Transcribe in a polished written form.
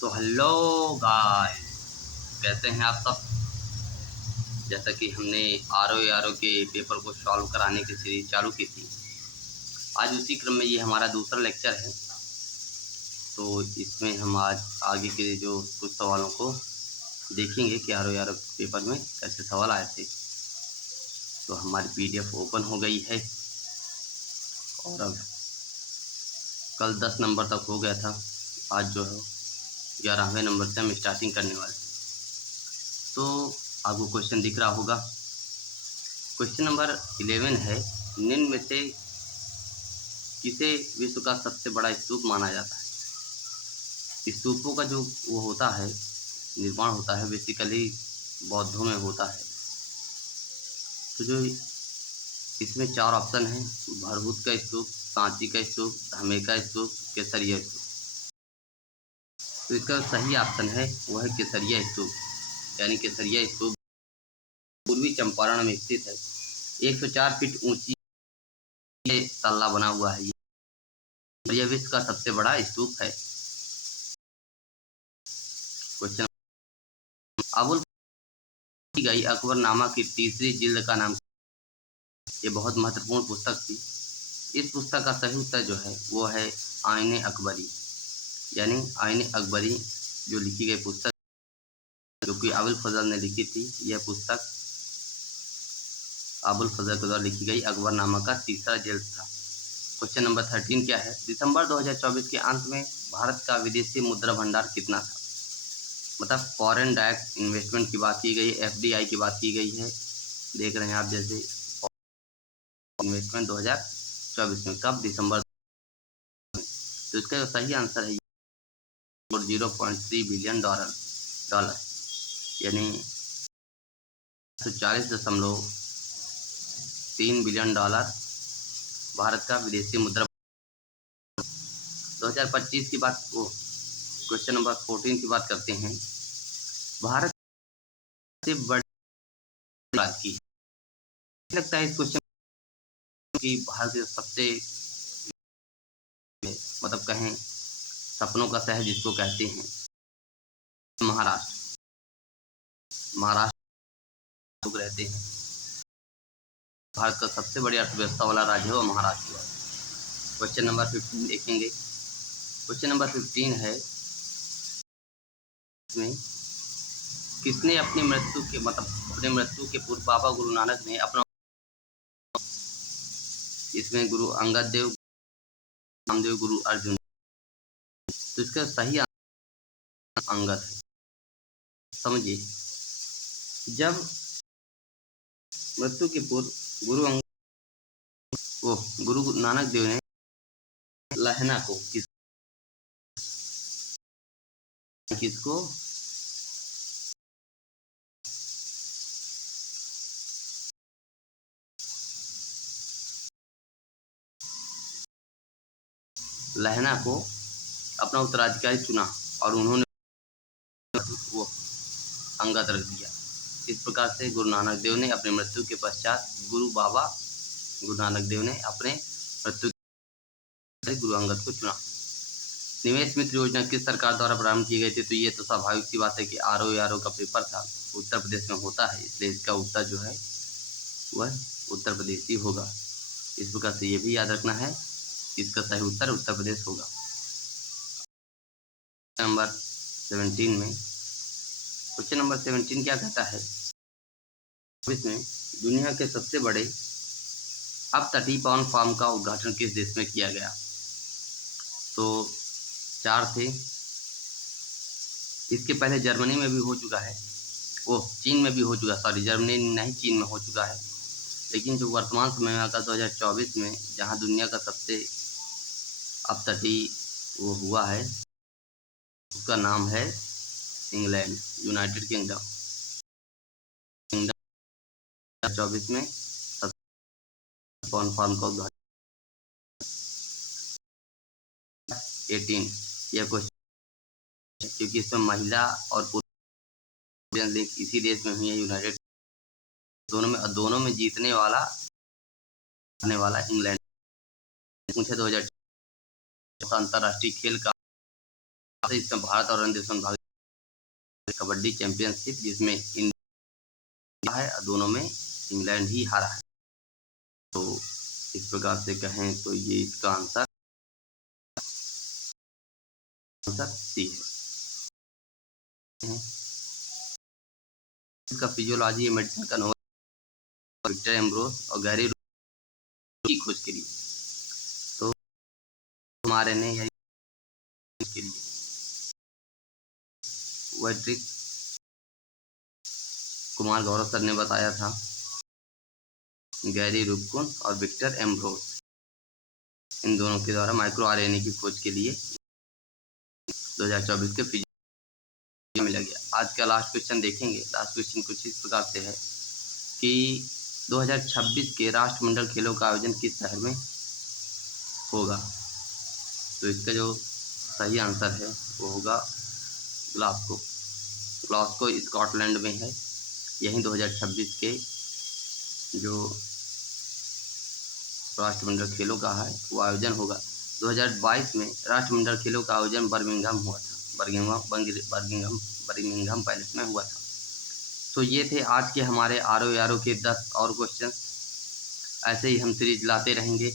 तो hello guys, कैसे हैं आप सब। जैसा कि हमने आर ओ के पेपर को सॉल्व कराने की सीरीज चालू की थी, आज उसी क्रम में ये हमारा दूसरा लेक्चर है। तो इसमें हम आज आगे के जो कुछ सवालों को देखेंगे कि आर ओ पेपर में कैसे सवाल आए थे। तो हमारी पीडीएफ ओपन हो गई है और अब कल 10 नंबर तक हो गया था, आज जो है 11वें नंबर से हम स्टार्टिंग करने वाले हैं। तो आपको क्वेश्चन दिख रहा होगा। क्वेश्चन नंबर 11 है, निम्न में से किसे विश्व का सबसे बड़ा स्तूप माना जाता है। स्तूपों का जो वो होता है, निर्माण होता है, बेसिकली बौद्धों में होता है। तो जो इसमें 4 ऑप्शन हैं, भरहुत का स्तूप, सांची का स्तूप, धमे का स्तूप, केसरिया स्तूप। तो इसका सही ऑप्शन है वह है केसरिया स्तूप। यानी केसरिया स्तूप पूर्वी चंपारण में स्थित है। 104 फीट ऊंची तल्ला बना हुआ है। यह विश्व का सबसे बड़ा स्तूप है। क्वेश्चन, अबुल गई अकबरनामा की तीसरी जिल्द का नाम। ये बहुत महत्वपूर्ण पुस्तक थी। इस पुस्तक का सही उत्तर जो है वो है आईने अकबरी। यानी आईने अकबरी जो लिखी गई पुस्तक, जो कि अबुल फजल ने लिखी थी। यह पुस्तक अबुल फजल के द्वारा लिखी गई अकबरनामा का तीसरा जिल्द था। क्वेश्चन नंबर 13 क्या है, दिसंबर 2024 के अंत में भारत का विदेशी मुद्रा भंडार कितना था। मतलब फॉरेन डायरेक्ट इन्वेस्टमेंट की बात की गई, एफडीआई की बात की गई है। देख रहे हैं आप, जैसे इन्वेस्टमेंट 2024 में कब, दिसंबर। तो इसका सही आंसर है 0.3 बिलियन डॉलर यानी 140.3 बिलियन डॉलर भारत का विदेशी मुद्रा। 2025 की बात, वो क्वेश्चन नंबर 14 की बात करते हैं। भारत से बड़ी बात की लगता है इस क्वेश्चन की, भारत के सबसे मतलब कहें सपनों का शहर जिसको कहते हैं, महाराष्ट्र। लोग रहते हैं। भारत का सबसे बड़ी अर्थव्यवस्था वाला राज्य है वो महाराष्ट्र है। क्वेश्चन नंबर 15 देखेंगे। क्वेश्चन नंबर 15 है, इसमें किसने अपनी मृत्यु के पूर्व बाबा गुरु नानक ने अपना, इसमें गुरु अंगद देव, रामदेव, गुरु अर्जुन। तो इसका सही अंगद है। समझिए, जब मृत्यु के पूर्व गुरु नानक देव ने लहना को किसको लहना को अपना उत्तराधिकारी चुना और उन्होंने वो अंगद रख दिया। इस प्रकार से गुरु नानक देव ने अपनी मृत्यु के पश्चात गुरु नानक देव ने अपने मृत्यु गुरु अंगद को चुना। निवेश मित्र योजना किस सरकार द्वारा प्रारंभ की गई थी। तो ये तो स्वाभाविक सी बात है कि आर ओ का पेपर था, उत्तर प्रदेश में होता है, इसलिए इसका उत्तर जो है वह उत्तर प्रदेश ही होगा। इस प्रकार से ये भी याद रखना है, इसका सही उत्तर उत्तर प्रदेश होगा। नंबर 17 में, क्वेश्चन नंबर 17 क्या कहता है, इसमें दुनिया के सबसे बड़े अपतटीय पवन फार्म का उद्घाटन किस देश में किया गया। तो 4 थे। इसके पहले जर्मनी में भी हो चुका है, वो चीन में भी हो चुका, सॉरी जर्मनी नहीं, चीन में हो चुका है। लेकिन जो वर्तमान समय में आता 2024 में जहां दुनिया का सबसे अपतटीय वो हुआ है, उसका नाम है इंग्लैंड, यूनाइटेड किंगडम। 2024 में पवन फार्म का उद्घाटन 18। यह क्वेश्चन क्योंकि इसमें महिला और पुरुष लिंक इसी देश में हुई है, यूनाइटेड। दोनों में जीतने वाला इंग्लैंड। पूछे 2024 अंतर्राष्ट्रीय खेल का इसमें भारत और अन्य देशों में भाग कबड्डी चैंपियनशिप, जिसमें इंडिया है और दोनों में इंग्लैंड ही हारा है। तो इस प्रकार से कहें तो ये इसका आंसर सी है। इसका फिजियोलॉजी या मेडिसिन का नोबेल विक्टर एम्ब्रोस और गैरी की खोज के लिए, तो हमारे ने के लिए वह ट्रिक कुमार गौरव सर ने बताया था। गैरी रुकुन और विक्टर एम्ब्रोस, इन दोनों के द्वारा माइक्रो आरएनए की खोज के लिए 2024 के फिजिक्स में लगे। आज का लास्ट क्वेश्चन देखेंगे। लास्ट क्वेश्चन कुछ इस प्रकार से है कि 2026 के राष्ट्रमंडल खेलों का आयोजन किस शहर में होगा। तो इसका जो सही आंसर है वो होगा ग्लासगो। ग्लासगो स्कॉटलैंड में है। यहीं 2026 के जो राष्ट्रमंडल खेलों का है वो आयोजन होगा। 2022 में राष्ट्रमंडल खेलों का आयोजन बर्मिंघम हुआ था। बर्मिंघम पैलेस में हुआ था। तो ये थे आज के हमारे आर के 10 और क्वेश्चन। ऐसे ही हम सीरीज लाते रहेंगे।